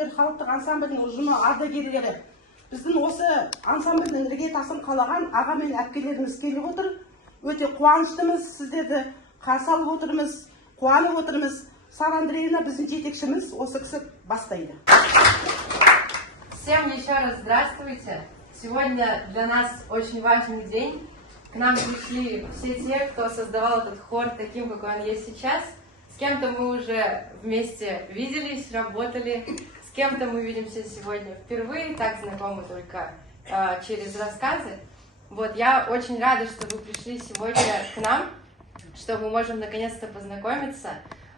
ардагерлер халықтық ансамблінің ұжымы ардагерлері біздің осы ансамбльдің іргетасын қалаған аға мен әпкелеріміз келіп отыр. Өте қуаныштымыз, сіздерді қарсы алып отырмыз, қуанып отырмыз. Сара Андреевна біздің жетекшіміз, осы кісі бастайды. Всем еще раз здравствуйте. Сегодня для нас очень важный день. К нам пришли все те, кто создавал этот хор таким, какой он есть сейчас. С кем-то мы уже вместе виделись, работали, с кем-то мы видимся сегодня впервые, так знакомы только через рассказы. Вот, я очень рада, что вы пришли сегодня к нам, что мы можем наконец-то познакомиться,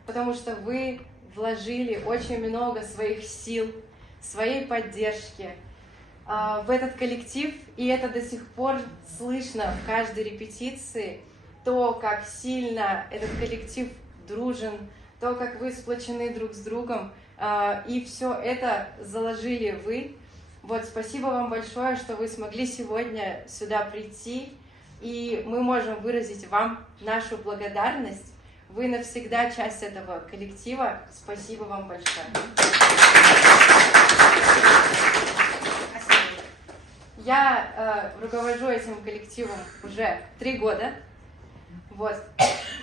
потому что вы вложили очень много своих сил, своей поддержки в этот коллектив, и это до сих пор слышно в каждой репетиции, то, как сильно этот коллектив дружен, то, как вы сплочены друг с другом, и все это заложили вы. Вот, спасибо вам большое, что вы смогли сегодня сюда прийти, и мы можем выразить вам нашу благодарность. Вы навсегда часть этого коллектива. Спасибо вам большое. Я руковожу этим коллективом уже 3 года. Вот.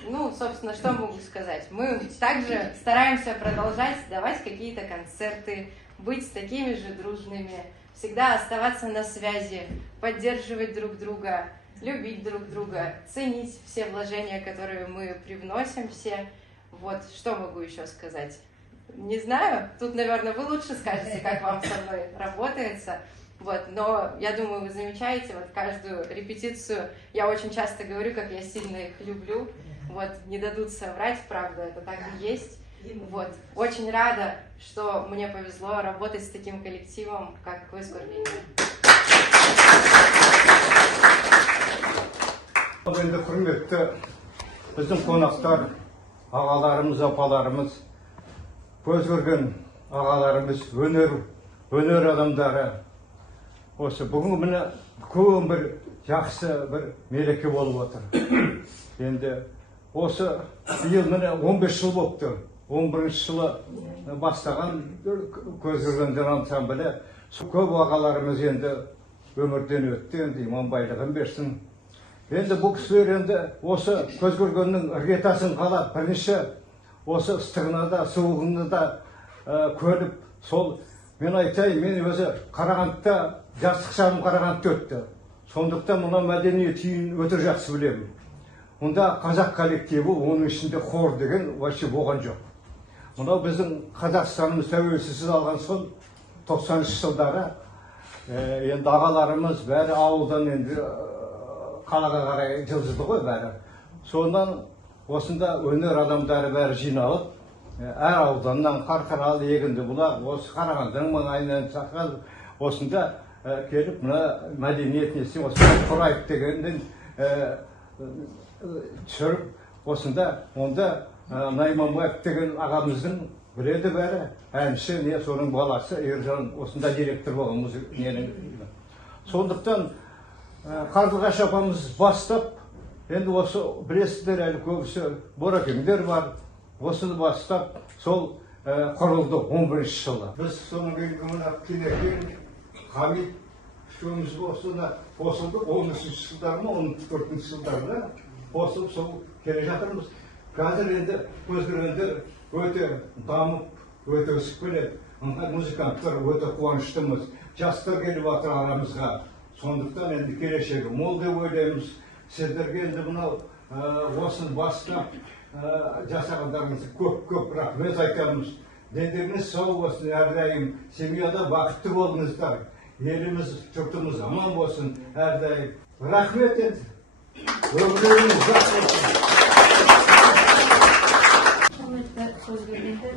Ну, собственно, что могу сказать? Мы также стараемся продолжать давать какие-то концерты, быть такими же дружными, всегда оставаться на связи, поддерживать друг друга, любить друг друга, ценить все вложения, которые мы привносим все. Вот, что могу еще сказать? Не знаю, тут, наверное, вы лучше скажете, как вам со мной работается. Вот, но я думаю, вы замечаете, вот каждую репетицию я очень часто говорю, как я сильно их люблю. Вот, не дадут соврать, правда, это так и есть. Вот, очень рада, что мне повезло работать с таким коллективом, как вы с Гурбиной. Енді құрметті біздің қонақтар, ағаларымыз, апаларымыз, көз көрген ағаларымыз, өнер адамдары. Осы бүгін міне көп бір жақсы бір мереке болып отыр. Енді осы биыл міне 15 жыл болыпты. 11-ші жылы бастаған көз көргендер ансамблі. Көп ағаларымыз енді өмірден өтті, енді иман байлығын берсін. Енді бұл кісілер енді осы көз көргеннің іргетасын қалап, бірінші осы ыстығына да, суығына да көріп, сол мен айтайын, мен өзі Қарағандыда, жастық шағым Қарағандыда өтті. Сондықтан мына мәдениет үйін өте жақсы білемін. Онда қазақ коллективі, оның ішінде хор деген вообще болған жоқ. Мынау біздің Қазақстанымыз тәуелсіздік алған соң 90-шы жылдары енді ағаларымыз бәрі ауылдан енді қалаға қарай жылжыды ғой бәрі. Сонdan осында өнер адамдары бәрі жиналып, әр ауданнан Қарқаралы, Егіндібұлақ, осы Қарағандының маңайынан Сақал осында келіп, мына мәдениет несі осында құрайық дегеннен түсіріп, осында онда Найманбаев деген ағамыздың біледі бәрі, әнші, не соның баласы Ержан осында директор болған музыканың. Сондықтан Қарлығаш апамыз бастап, енді осы білесіздер әлі көбісі Боракеңдер бар, осыны бастап, сол құрылды 11-ші жылы. Біз соның келгімін Кенекен, Хамид, үшеуміз осыны қосылдық, 13-ші жылдар ма, 14-ші жылдарда қосылып, сол келе жатырмыз. Қазір енді көз көргендер өте дамып, өте өсіп келеді. Музыканттар өте қуаныштымыз. Жастар келіп жатыр арамызға. Сондықтан енді келешегі мол деп ойлаймыз. Сіздерге енді мынау осыны бастап жасағандарыңызға көп рахмет айтамыз. Дендеріңіз сау болсын, әрдайым семьяда бақытты болыңыздар. Еліміз, жұртымыз аман болсын, әрдайым. Рахмет енді. Өмірлеріңіз ұзақ болсын. Құрметті сөз бергендер,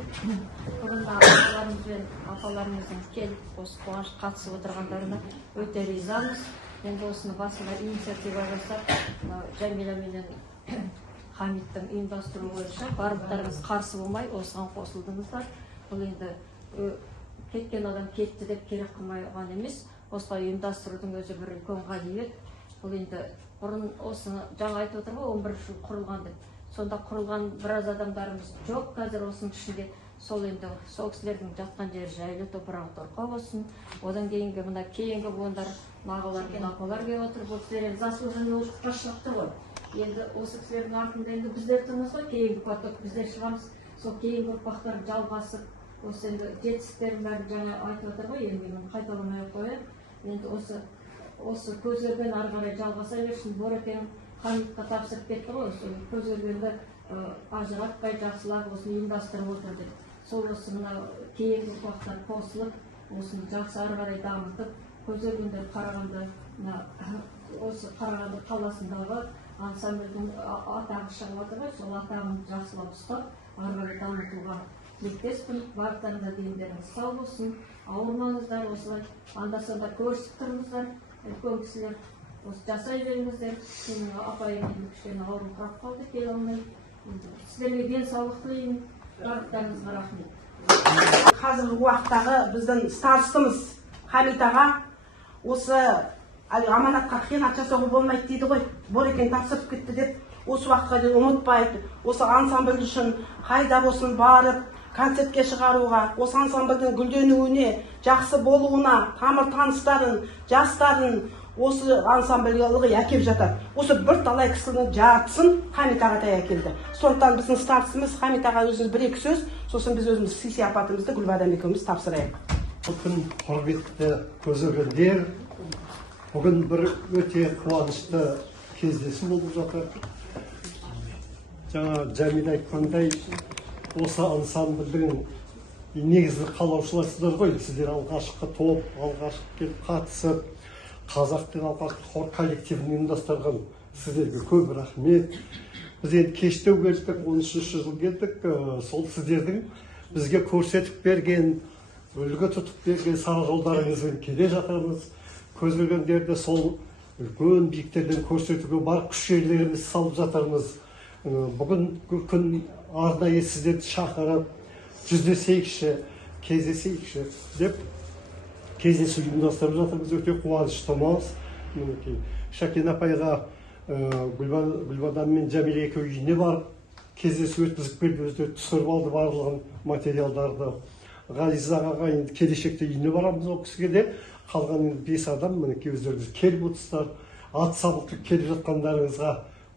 бүгін ағаларымыз бен апаларымыздың келіп осы қуаныш қатысып отырғандарына өте ризамыз. Енді осыны басында инициатива жасап, Жәмила менен Хамидтің ұйымдастыруы бойынша барлықтарыңыз қарсы болмай осыған қосылдыңыздар. Бұл енді кеткен адам кетті деп керек қылмайған емес, осылай ұйымдастырудың өзі бір үлкен ғанибет. Бұл енді бұрын осыны жаңа айтып отыр ғой, 11 жыл құрылған деп. Сонда құрылған біраз адамдарымыз жоқ қазір осының ішінде. сол енді сол кісілердің жатқан жері жайлы топырағы торқа болсын. Одан кейінгі мына кейінгі буындар ағалар мен апалар келіп отыр. Бұл кісілер енді заслуженный ошаққа шығыпты ғой. Енді осы кісілердің артында енді біздер тұрмыз ғой, кейінгі поток біздер шығамыз. Сол кейінгі ұрпақтар жалғасып, осы енді жетістіктерін бәрін жаңа айтып отыр ғой, енді мен қайталамай ақ қояйын. Енді осы көзерген ары қарай жалғаса берсін. Борекең Хамитқа тапсырып кетті ғой, осы көзергенді ажыратпай жақсылап осыны ұйымдастырып отыр деп. Сол осы мына кейінгі ұрпақтар қосылып, осыны жақсы ары қарай дамытып, көзергендер Қарағанды, осы Қарағанды қаласындағы ансамбльдің атағы шығып отыр ғой, сол атағын жақсылап ұстап, ары қарай дамытуға тілектеспін. Барлықтарыңызға дендеріңіз сау болсын, ауырмаңыздар, осылай анда-санда көрісіп тұрыңыздар, үлкен кісілер. Осы жасай беріңіздер. Менің апайым кішкене ауырыңқырап қалды, келе алмай. Сіздерге денсаулық тілеймін. Барлықтарыңызға рахмет. Қазіргі уақыттағы біздің старостымыз Хамит аға осы аманатқа қиянат жасауға болмайды дейді ғой. Борекең тапсырып кетті деп, осы уақытқа дейін ұмытпайды. Осы ансамбль үшін қайда болсын барып, концертке шығаруға, осы ансамбльдің гүлденуіне, жақсы болуына, тамыр таныстарын, жастарын осы ансамбльге ылғи әкеп жатады. Осы бір талай кісінің жартысын Хамит ағатай әкелді. Сондықтан біздің старостымыз Хамит аға өзіңіз бір-екі сөз, сосын біз өзіміз сый-сияпатымызды Гүлбадан екеуміз тапсырайық. Бүгін құрметті көзіргендер, бүгін бір өте қуанышты кездесу болып жатыр. Жаңа Жәмил айтқандай, осы ансамбльдің негізгі қалаушыларсыздар ғой. Сіздер алғашқы топ, алғашқы келіп қатысып, қазақтың алғашқы хор коллективін ұйымдастырған сіздерге көп рахмет. Біз енді кештеу келдік, 13-ші жыл келдік. Сол сіздердің бізге көрсетіп берген, үлгі тұтып берген сара жолдарыңызбен келе жатырмыз. Көзілгендерді сол үлкен биіктерден көрсетуге бар күш-жігерімізді салып жатырмыз. Бүгін күн арнайы сіздерді шақырып, жүздесейікші, кездесейікші деп кездесу ұйымдастырып жатырмыз. Өте қуаныштымыз. Шәкен апайға Гүлбадан мен Жәмил екеуі үйіне барып кездесу өткізіп берді, өздері түсіріп алды барлығын материалдарды. Ғазиз ағаға енді келешекте үйіне барамыз, ол кісіге де қалған 5 адам мінекей өздеріңіз келіп отырсыздар. Ат сабылтып келіп жатқандарыңызға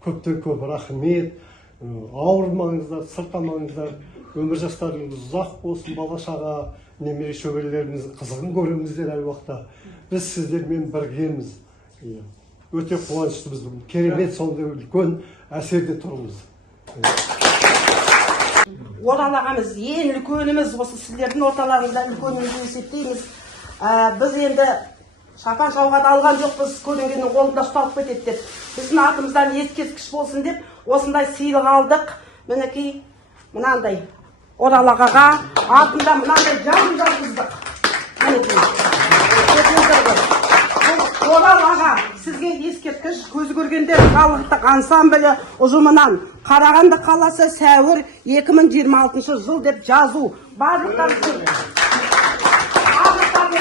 көптен көп рахмет. Ауырмаңыздар, сырқамаңыздар, өмір жастарыңыз ұзақ болсын, бала-шаға, немере шөберелеріміздің қызығын көреміздер әр уақытта. Біз сіздермен біргеміз. Өте қуаныштымыз бүгін. Керемет сондай үлкен әсерде тұрмыз. Орал ағамыз ең үлкеніміз, осы сіздердің орталарыңызда үлкенімізді есептейміз. Біз енді шапан шауғат алған жоқпыз, көрінгеннің қолында ұсталып кетеді деп. Біздің атымыздан ескерткіш болсын деп, осындай сыйлық алдық. Мінекей мынандай Орал ағаға атында мынандай жазу жаздық. Орал аға, сізге ескерткіш көз көргендер халықтық ансамблі ұжымынан Қарағанды қаласы сәуір 2026 жыл деп жазу. Барлықтарыңыз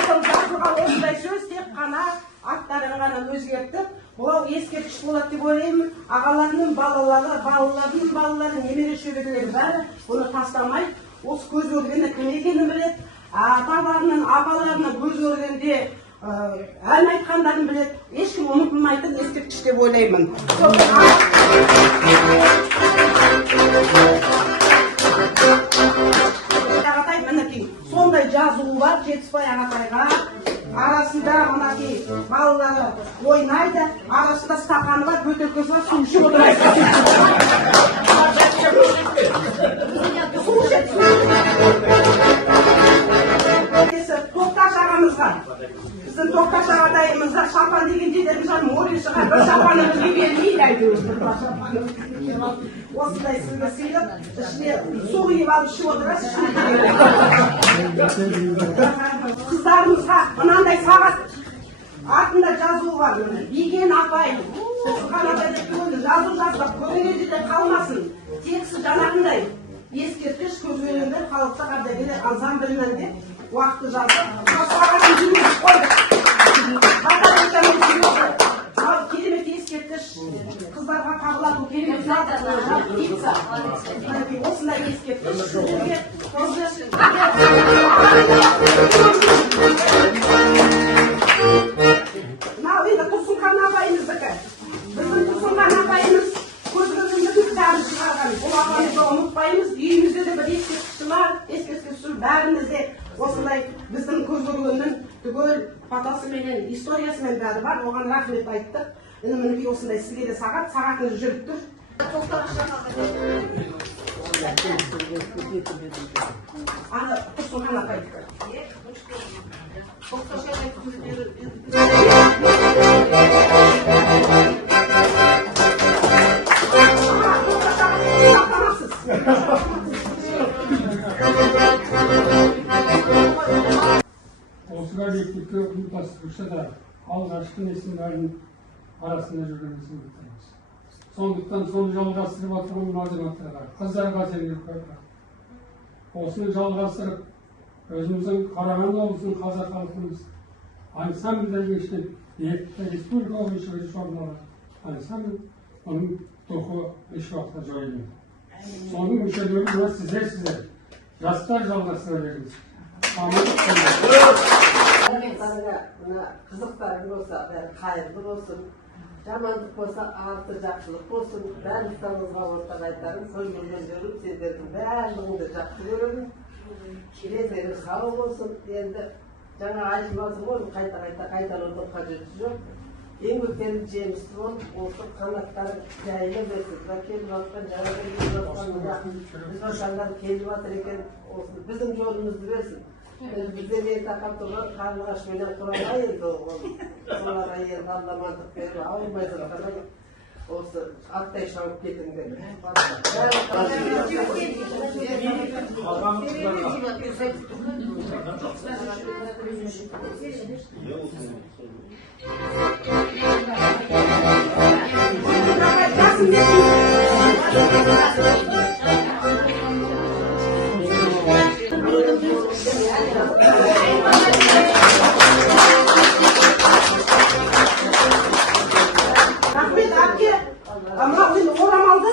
жазылған осындай сөз тек қана аттарын ғана өзгертіп, бұл ескерткіш болады деп ойлаймын. Ағаларының балалары, балалардың балалары, немере шөберелері бәрі бұны тастамайды. Осы көз көргенде кім екенін біледі. Аталарының, апаларының көз көргенде ән айтқандарын біледі. Ешкім ұмытылмайтын ескерткіш деп ойлаймын. Ағатай мінекей сондай жазуы бар Жетісбай ағатайға. Арасында мінекей балалары ойнайды, арасында стақаны бар, бөтелкесі бар, су ішіп отырады. Су ішеді. Тоқташ ағамызға, біздің Тоқташ ағатайымызға шапан деген дедеріміз var, море шығар, бір шапаны бізге бермейді әйтеуір. Осындай сізге сыйлық, ішіне су құйып алып ішіп отырасыз. Қыздарымызға мынандай сағат артында жазуы бар. Биген апай, жазу жаздық, көрінеді де қалмасын. Тексі жанағындай ескерткіш көзгенімдер халықтық ардагерлер ансамблінен деп уақытты жаздық. Сағатын жүргізіп қойдық. Керемет ескерткіш, қыздарға қабылату керемет. Осындай ескерткіш сіздерге Mынау енді Тұрсынхан апайымыздікі. Біздің Тұрсынхан апайымыз көзімізді кітабын шығарған. Бұл апамызды ұмытпаймыз. Үйімізде де бір ескерткіші бар. Ескерткіші бәрімізде осындай біздің көз көргеннің түгел фотосыменен, историясымен бәрі бар. Оған рахмет айттық. Енді мінекей осындай сізге де сағатыңыз жүріп тұр. Аны Тұрсынхан апайдікі. Осыға мектепке ұйымдастырушы да алғашқы несімдердің арасында жүргенімізді білдіреміз. Сондықтан соны жалғастырып отырған азаматтарға, қыздарға сеніп қойған. Осыны жалғастырып өзіміздің Қарағанды облысының қазақ халқымыз ансамбльдер кешкен республика бойынша бірінші орын алған ансамбль, оның рухы еш уақытта жойылмайды. Соның мүшелері мына сіздер жастар жалғастыра беріңіз. Мына қызықтарың болса, бәрі қайырлы болсын, жамандық болса, арты жақсылық болсын, бәрімізді ортақ айтарым, көргеннен көріп, сендердің бәріңді жақсы көремін. Дендерің сау болсын, енді жаңа айтылмасын ғой, қайталаудан қажеті жоқ. Еңбектерің жемісті болып, осы қанаттары жайылы берсін. Келіп жатқан, жаңа келіп жатқан, біз ошандар келіп жатыр екен, біздің жолымызды берсін. Бізден ең тақап тұрған қарлығаш менен құралай енді ол. Соларға енді алдамандық беріп, ауырмай жатқаннан осы аттай шауып кетіңдер. Рахмет әпке. Мынау енді орамалды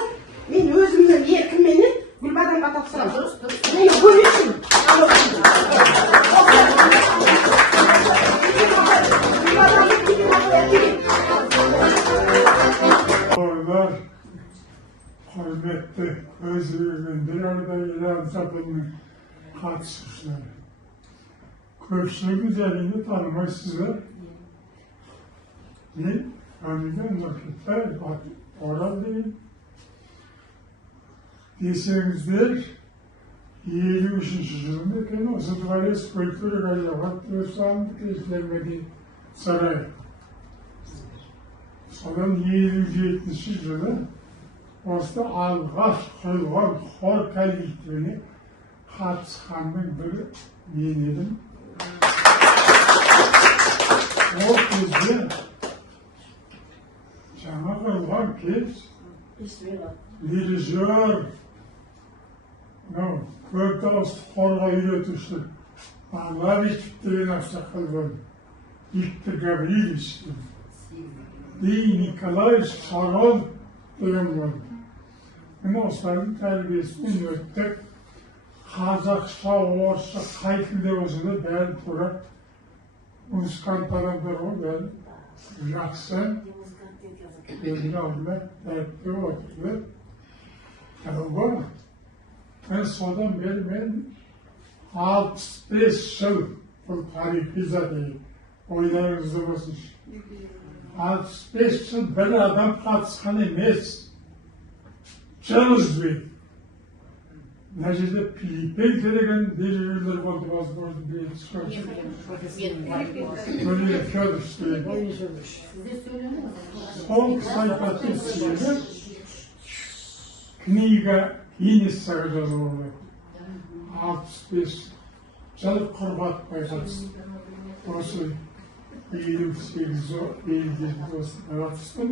мен өзімнің еркімменен Гүлбаданға тапсырамын. Мені бөлесін. Oralar hürmetli özlüğün bir arada ilan sapının katışmışları. Köpçülük üzerinde tanımışsızlar. Ne? Önüden vakitler oral değil. Desenizler 53. yılındayken o Sıdvariye Skulptürü Gayyavat Özsandık işlenmedi saray. Sodan 770 yılı osda alğaç koyulgan xor kollektivine қатысқанның бірі мен едім. Ол кезде жаңа құрылған кез дирижер, көп дауысты хорға үйретуші Лавичев деген ақсақал болды. Виктор Гаврилович и Николаевич Сарон деген болды. Мен осылардың тәрбиесімен өттік. Қазақша, орысша, қай тілде болса да бәрі тура. Музыкант адамдар ғой, бәрі жақсы. Өзінің алдында тәртіпте отырды. Мен содан бері мен 65 жыл бұл тарихи затты ойларыңызда болсыншы. 65 жыл бір адам қатысқан емес. Жыл үзбей. Мына жерде Пилипен деген дирижерлер болды, возможно, біледі шығар. Федорович деген. Сол кісі айтатын себебі книга Инессаға жазылған. 65 жыл құрбат байқатысты. Осы 58 қатыстым.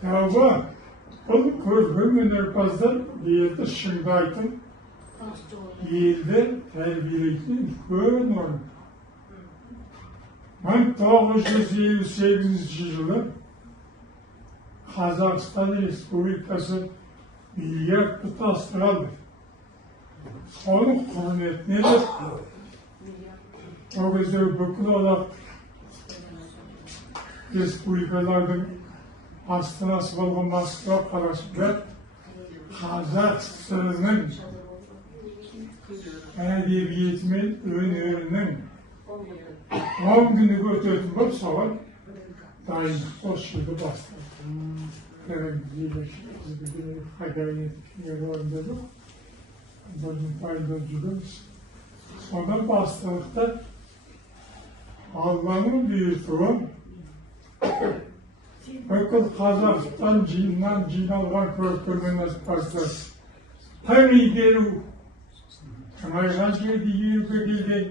Тауға бұл көрген өнерпаздар елді шыңдайтын, елді тәрбиелейтін үлкен орын. 1958 жылы Қазақстан Республикасы миллиард тұтастырылды. Onun құрметіне де ол кездегі бүкіл одақ республикалардың астанасы болған Москва қаласында қазақ сср-інің әдебиеті мен өнерінің 10 күні өтетін болып, соған дайындық осы жылды бастады. Содан басталықта Алланың бұйрығы бүкіл Қазақстан жиналған көрермен аспаздар тың игеру, тыңайған жерде игеруге келген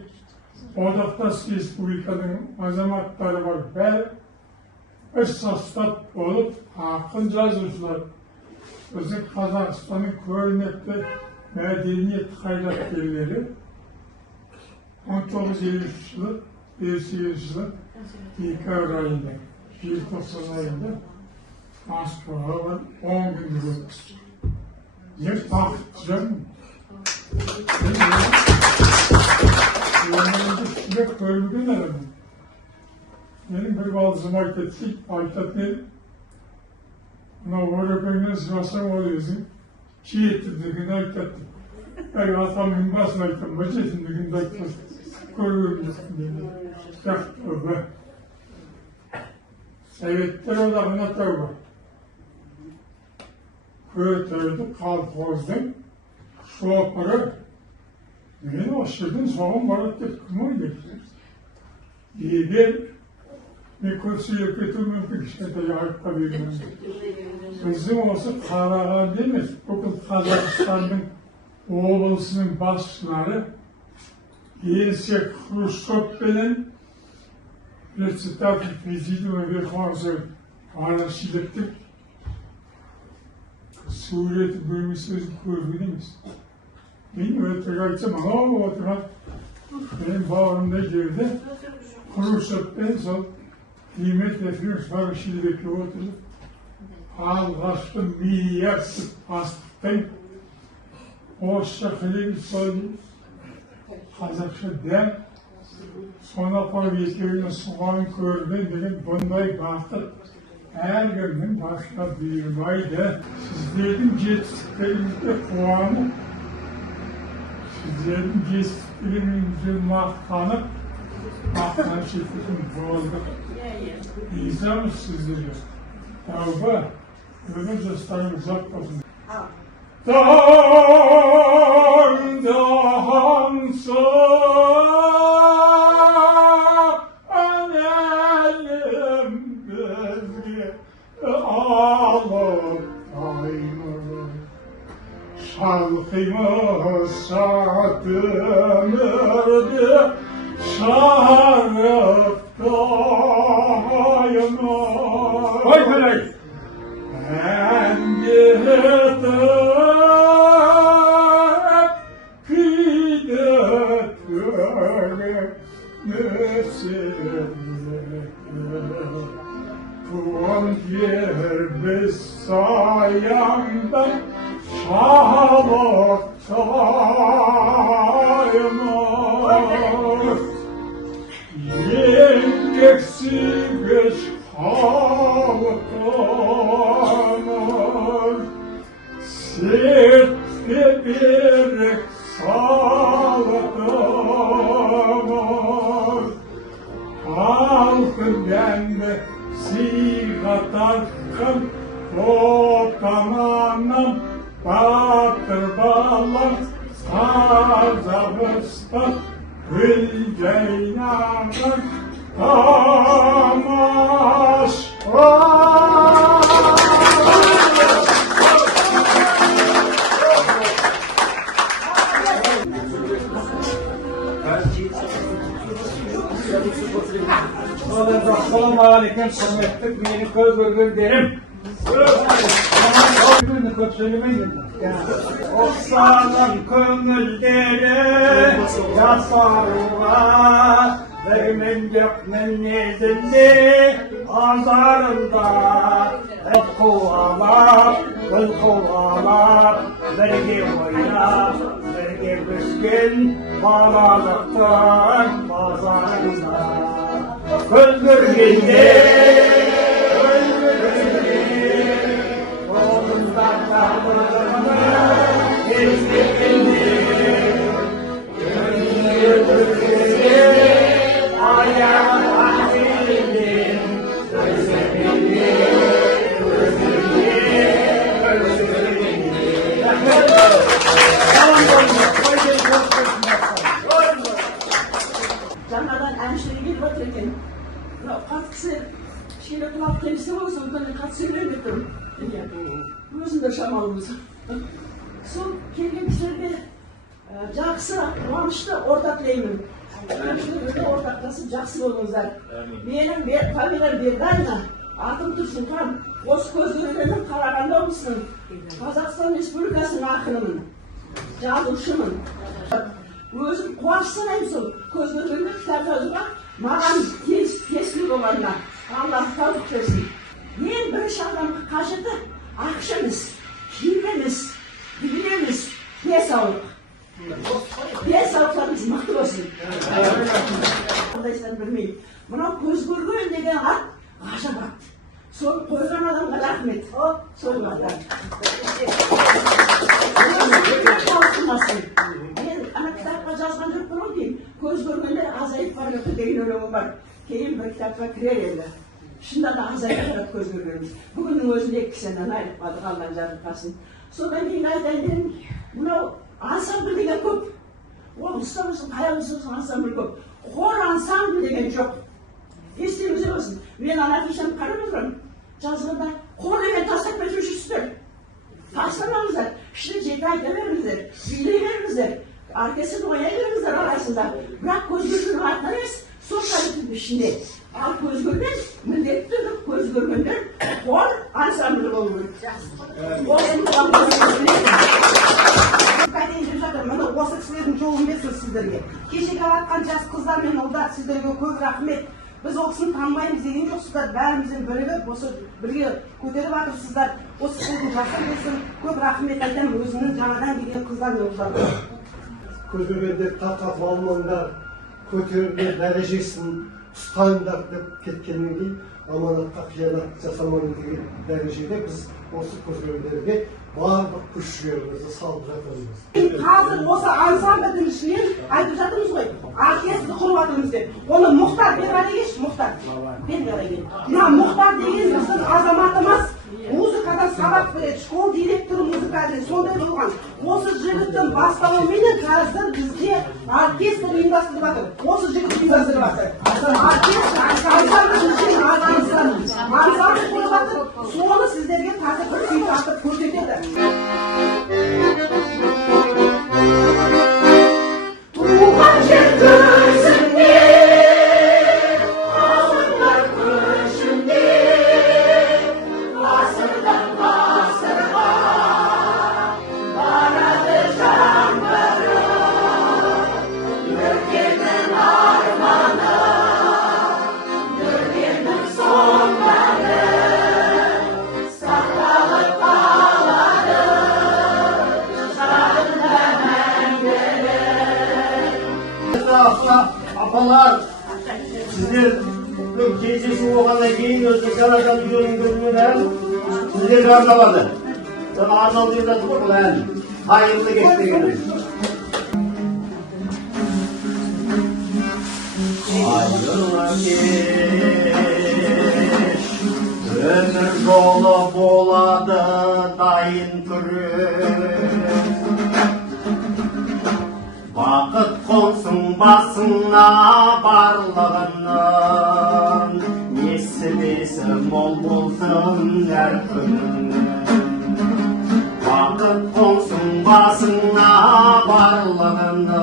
одақтас республиканың азаматтары бар, бәрі үш состав болып, ақын жазушылар, біздің Қазақстанның көрнекті мәдениет қайраткерлері 1953 жылы, 58 жылы, 2 айында, желтоқсан айында Москваға барып 10 күндік өткізді. Мен бақытты жанмын. Өмірімді ішінде көрілген адаммын. Менің бір балзым айтатын мынау өрекеңнен сұрасаң ол өзің жетімдігін айтады. Әлгі атамның басын айтам ба, жетімдігінді айтпас. Көргенмін. Тәуба. Советтер одағына тәуба. Көтерді колхоздың шопыры. Мен осы жерден соған барады деп кім ойлайды? Егер мен көрсейіп кету мүмкін, кішкентай айтқа бермеймін. Біздің осы Қарағанды емес, бүкіл Қазақстанның облысының басшылары Ерсек Хрущев пенен председатель президиума Верховный Совет Арашиліктің суреті бөлмесі өзін көрген емес. Мен өтірік айтсам, анау отырған мен бауырымдай жерде Хрущев пен сол Кемет Ефремович Арашилікке отырып, алғашқы миллиардтық астықтың орысша хлеб қазақша дәм, соны апарып екеуінің суғанын көрген деген бұндай бақыт әркімнің басына бұйырмайды. Сіздердің жетістіктеріңізге қуанып, сіздердің жетістіктеріңізге мақтанып, мақтаныш ететін болдық. Ризамыз сіздерге. Тәуба, өмір жастарыңыз ұзақ болсын. Dağdan son elim bezgi alıp daymır. Şarkımız şadımırdı, şarıp daymır. Vay felek! Ben yedim. Tuğan yer biz sayanda şalaktayımız. Yengeksiz halkımız, sertli bir sağlıkımız. Halkın kendi sigatarkın toplamanın batır balam Kazakistan Gülceynan'ın Kamaşva. Assalamu alaikum, hürmetli beni göz görgün derim. köp söylemeyin. Oksanın köngülleri yasaruğa vermen gökmen nezinde azarında et kovalar, gül kovalar birge oynap, birge büsken balalıktın pazarında göz görgende Жаңадан әншіге келіп отыр екен. Мынау қарт кісі кішкене құлақ келсе ғой, сондықтан қатты сөйлемей тұрмын. Өзім де шамалы өзім. Сол келген кісілерге жақсы, қуанышты орта тілеймін. Әншілерге ортақтасып жақсы болыңыздар. Менің фамилиям Бердайна, атым Тұрсынхан, осы көзкөргеннің Қарағанды облысының Қазақстан Республикасының ақынымын, жазушымын. Өзім қуаныш санаймын сол көзкөргенде кітап жазуға маған тесілу болғанына. Алла тауып берсін. Ең бірінші адамға қажеті ақша емес, киім емес, дүние емес, денсаулық. Денсаулықтарыңыз мықты болсын. Қандайсыздар білмеймін. Мынау көзкөрген деген ат ғажап ат. Соны қойған адамға рахмет. Сол аттар. Мен ана кітапқа жазған жоқпын ғой деймін. Көз көргендер азайып бара жатыр деген өлеңім бар. Кейін бір кітапқа кірер енді. Шында да азайып барады көз көргеніміз. Бүгіннің өзінде 2 сенен айырып қалдық, Алланың жарылқасын. Содан кейін айтайын дедім, мынау ансамбль деген көп. Ол ұстамыздың қайағымыздың ансамбль көп. Хор ансамбль деген жоқ. Естеріңізде болсын. Мен ана афишаны қарап отырмын. Жазғанда хор деген тастап кетіп жүрсіздер. Тастамаңыздар. Ішіне жеті айта беріңіздер, билей беріңіздер. Оркестрді ойнай беріңіздер арасында. Бірақ көз көргеннің артынан емес, сол коллективдің ішінде. Ал көз көрген, міндетті түрде көз көргендер хор ансамбль болу керек. Мына осы кісілердің жолын берсін сіздерге. Кешегі алатқан жас қыздар мен ұлдар сіздерге көп рахмет. Біз ол кісіні танымаймыз деген жоқсыздар. Бәрімізден бірігіп, осы бірге көтеріп жатырсыздар. Осы кісілердің жасы берсін. Көп рахмет айтамын өзімнің жаңадан келген қыздар мен ұлдарға. Көзкөргендер тарқатып алмаңдар, көтерілген дәрежесін ұстаңдар деп кеткеннен кейін аманатқа қиянат жасамаңыз деген дәрежеде біз осы көзкөргендерге барлық күш жігерімізді салып жатырмыз. Қазір осы ансамбльдің ішінен айтып жатырмыз ғой, оркестрді құрып жатырмыз деп. Оны Мұхтар Берғалиевич, Мұхтар Берғалиевич. Мына Мұхтар деген біздің азаматымыз музыкадан сабақ береді, школ директоры музыкальный, сондай болған. Осы жігіттің бастауымен қазір бізде оркестр ұйымдастырып жатыр. Осы жігіт ұйымдастырып жатыр. Ансамбль қойып жатыр. Соны сіздерге қазір бір күй тартып көрсетеді. Туған жер көзінде, ауылдар көшінде, ғасырдан ғасырға барады жаңғырып, өркеннің арманы, өркеннің соңдары сақталып қалады жадында мәңгілік. Апалар, сіздердің кездесу болғаннан кейін өзі жаңадан үйренгенмен ән сіздерге арналады. Жаңа арналды деп жатыр ғой бұл ән. Қайырлы кеш деген ән. Қайырлы кеш, өмір жолы болады дайын күрес. Бақыт қонсын басына барлығының, несібесі мол болсын әр күнің. Бақыт қонсын басына барлығының,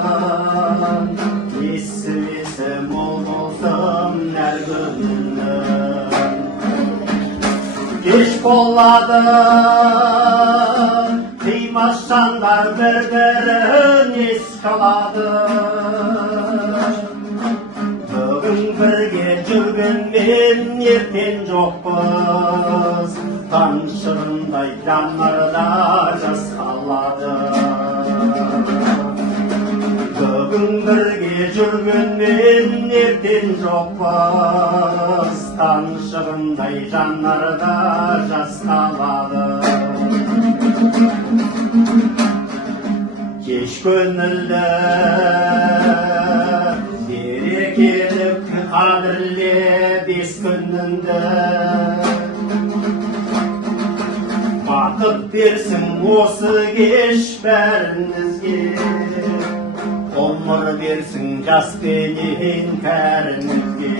несібесі мол болсын әр күнің. Кеш болады қимас жандар бір-бірін еске алады. Бүгін бірге жүргенмен ертең жоқпыз, тамшырындай жанарда жас қалады. Бүгін бірге жүргенмен ертең жоқпыз, тамшырындай жанарда жас қалады. Кеш көңілді берекелік қадірле бес күніңді, бақыт берсін осы кеш бәріңізге, ғұмыр берсін жас пенен кәріңізге.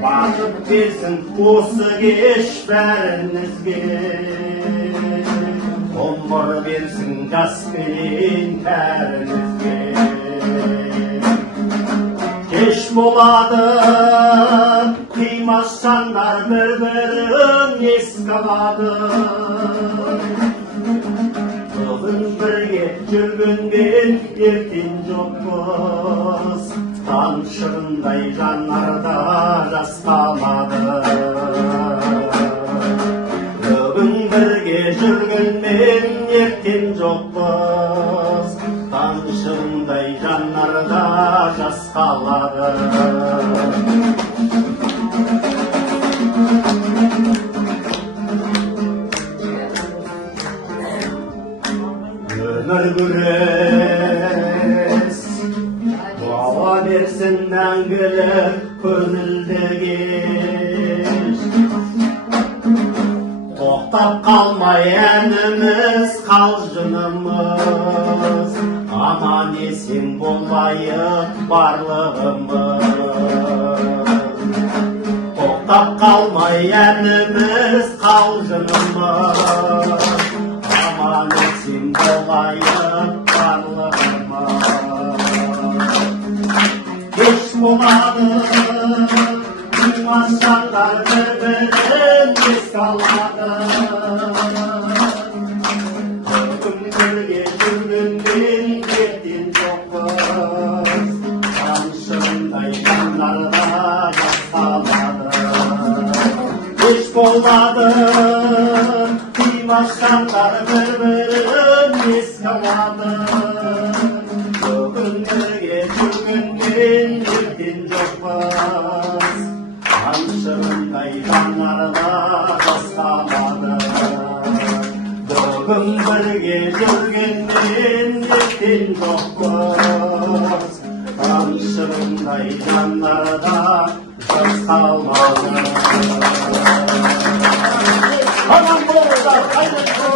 Бақыт берсін осы кеш бәріңізге, ғұмыр берсін жас пенен кәріңізге. Кеш болады қимас жандар бір-бірін еске алады. Бүгін бірге жүргенмен ертең жоқпыз, тамшырындай жанарда жас қалады. Бүгін бірге жүргенмен ертең жоқпыз, тамшырындай жанарда жас қалады. Өмір күрес, бала берсін мәңгілік көңілді кеш. Тоқтап қалмай әніміз, қалжыңымыз, аман есен болайық барлығымыз. Тоқтап қалмай әніміз, қалжыңымыз, аман есен болайық барлығымыз. Кеш болады қимас жандар бір-бірін еске алады. Бүгін бірге жүргенмен ертең жоқпыз, тамшырындай жанарда жас қалады. Кеш болады қимас жандар бір-бірін еске алады. Бүгін бірге жүргенмен ертең жоқпыз, тамшырындай жанарда жас қалады. Бүгін бірге жүргенмен ертең жоқпыз, тамшырындай жанарда жас қалады. Аман болыңыздар, қайырлы